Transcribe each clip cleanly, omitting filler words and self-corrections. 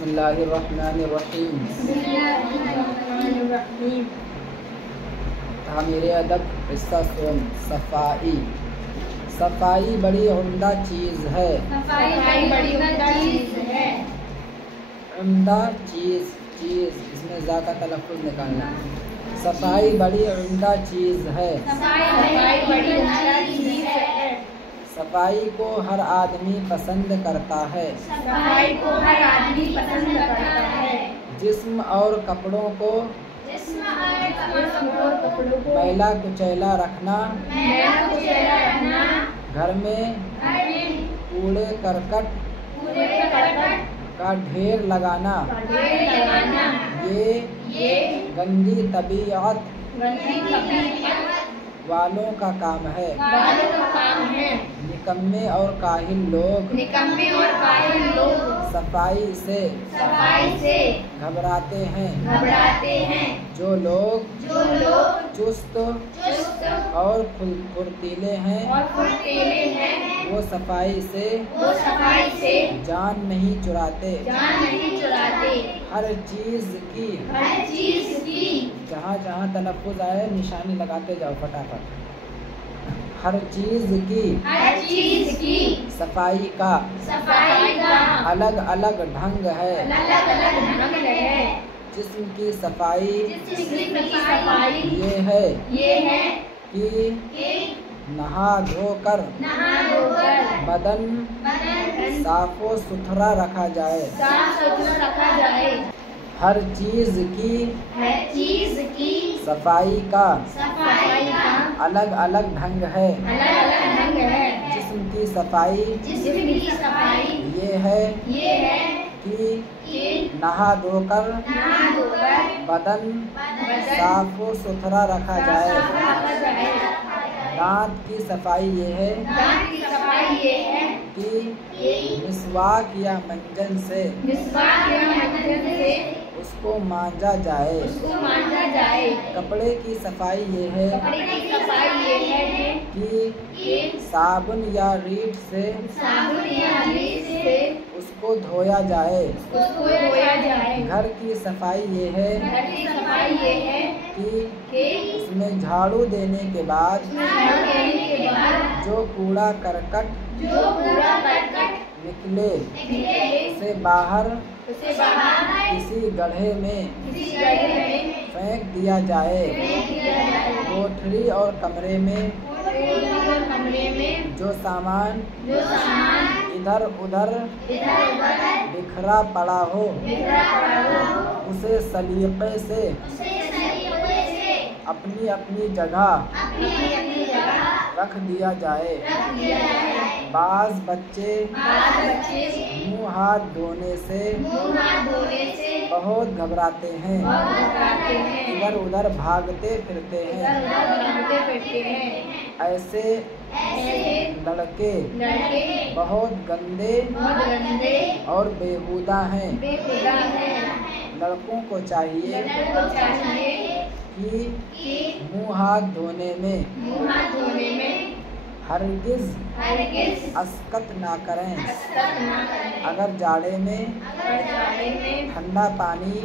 बिस्मिल्लाहिर्रहमानिर्रहीम। तामीरे अदब हिस्सा सोम। सफाई। सफाई बड़ी उम्दा चीज़ है। उम्दा चीज़ इसमें ज़ा का तलफ़्फ़ुज़ निकालना। सफाई बड़ी उम्दा चीज़ है। सफाई को हर आदमी पसंद करता है। जिस्म और कपड़ों को मैला कुचैला रखना, घर में कूड़े करकट का ढेर लगाना, ये गंदी तबीयत वालों का काम है। निकम्मे और काहिल लोग सफाई से घबराते हैं। जो लोग चुस्त और फुर्तीले हैं, वो सफाई से जान नहीं चुराते। हर चीज़ की जहाँ जहाँ तलफ़्फ़ुज़ आए निशानी लगाते जाओ फटाफट। हर चीज़ की सफाई का अलग अलग ढंग है। जिस्म की सफाई ये है कि नहा धोकर बदन साफ़ो सुथरा रखा जाए। हर चीज़ की सफाई का अलग अलग ढंग है। जिस्म की सफाई ये है कि नहा धोकर बदन साफ़ो सुथरा रखा जाए। दांत की सफाई ये है कि मिसवाक या मंजन से उसको मांजा जाए। कपड़े की सफाई ये है कि साबुन या रीठ से उसको धोया जाए। घर की सफाई ये है कि उसमें झाड़ू देने के बाद जो कूड़ा करकट निकले उसे बाहर किसी गड्ढे में फेंक दिया जाए। कोठरी और कमरे में जो सामान इधर उधर बिखरा पड़ा हो उसे सलीक़े से अपनी अपनी जगह रख दिया जाए। बाज़ बच्चे मुँह हाथ धोने से बहुत घबराते हैं। इधर उधर भागते फिरते हैं। ऐसे लड़के बहुत गंदे और बेहुदा हैं। लड़कों को चाहिए कि मुँह हाथ धोने में हरगिज़ अस्कत ना करें। अगर जाड़े में ठंडा पानी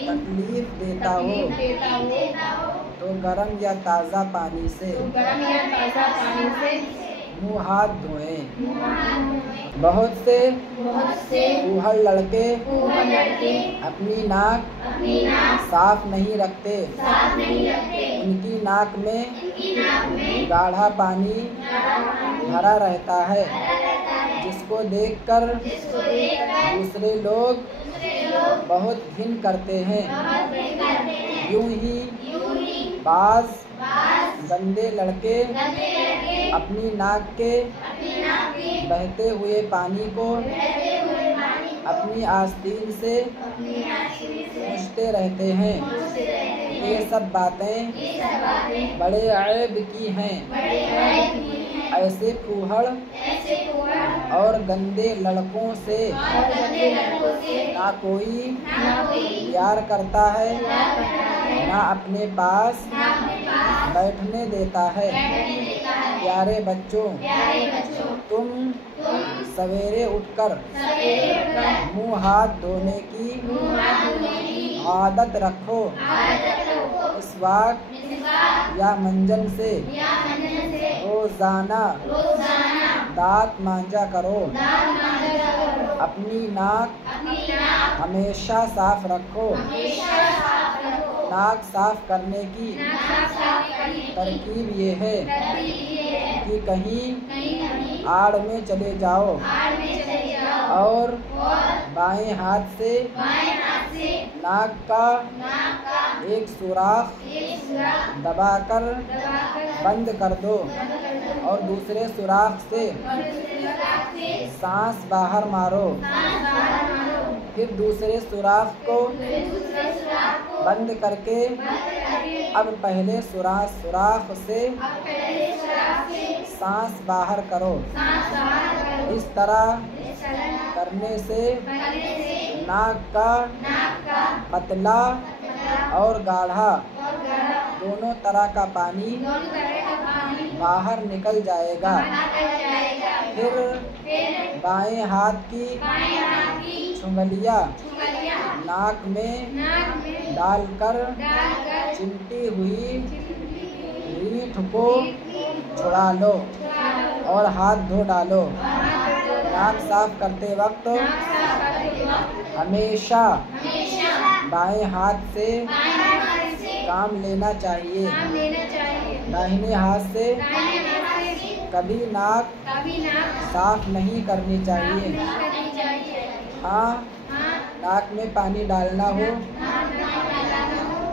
तकलीफ देता हो तो गर्म या ताज़ा पानी से मुँह हाथ धोएं। बहुत से फूहड़ लड़के अपनी नाक साफ नहीं रखते। उनकी नाक में गाढ़ा पानी भरा रहता है, जिसको देखकर दूसरे लोग बहुत घिन करते हैं। यूं ही बाज़ गंदे लड़के अपनी नाक के बहते हुए पानी को अपनी आस्तीन से पूछते रहते हैं। ये सब बातें बड़े ऐब की हैं। ऐसे फूहड़ और गंदे लड़कों से ना कोई प्यार करता है, ना अपने पास बैठने देता है। प्यारे बच्चों, तुम सवेरे उठकर मुंह हाथ धोने की आदत रखो। मिसवाक या मंजन से रोजाना दांत मांजा करो। अपनी नाक हमेशा साफ रखो। नाक साफ करने की तरकीब ये है कि कहीं आड़ में चले जाओ और बाएं हाथ से नाक का एक सुराख दबाकर बंद कर दो और दूसरे सुराख से सांस बाहर मारो। फिर दूसरे सुराख को बंद करके अब पहले सुराख से सांस बाहर करो। इस तरह करने से नाक का पतला और गाढ़ा दोनों तरह का पानी बाहर निकल जाएगा। फिर बाएं हाथ की छुंगलिया नाक में डालकर चिमटी हुई रीठ को छुड़ा लो और हाथ धो डालो। नाक साफ करते वक्त हमेशा बाएं हाथ से काम लेना चाहिए। दाहिने हाथ से कभी नाक साफ नहीं करनी चाहिए। हाँ, नाक में पानी डालना हो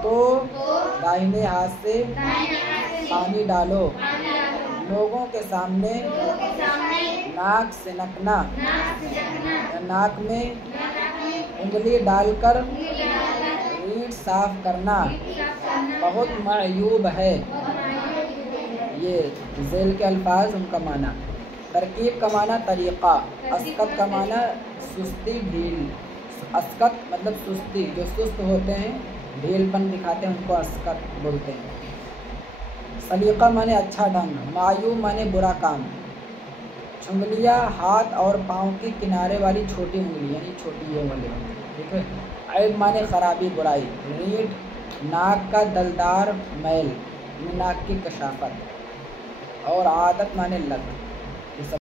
तो दाहिने हाथ से पानी डालो। लोगों के सामने नाक सिनकना या नाक में उंगली डालकर रीढ़ साफ करना बहुत मअयूब है। ये ज़ेल के अल्फाज, उनका माना। तरकीब का माना तरीक़ा। अस्कत का माना सुस्ती, ढील। अस्कत मतलब सुस्ती, जो सुस्त होते हैं, ढीलपन दिखाते हैं, उनको अस्कत बोलते हैं। सलीक़ा माने अच्छा ढंग। मायूब माने बुरा काम। छुंगलियाँ हाथ और पाँव की किनारे वाली छोटी उंगली, यानी छोटी ये वाली, ठीक है। ऐब माने ख़राबी, बुराई। रीढ़ नाक का दलदार मैल, नाक की कशाफत। और आदत माने लत।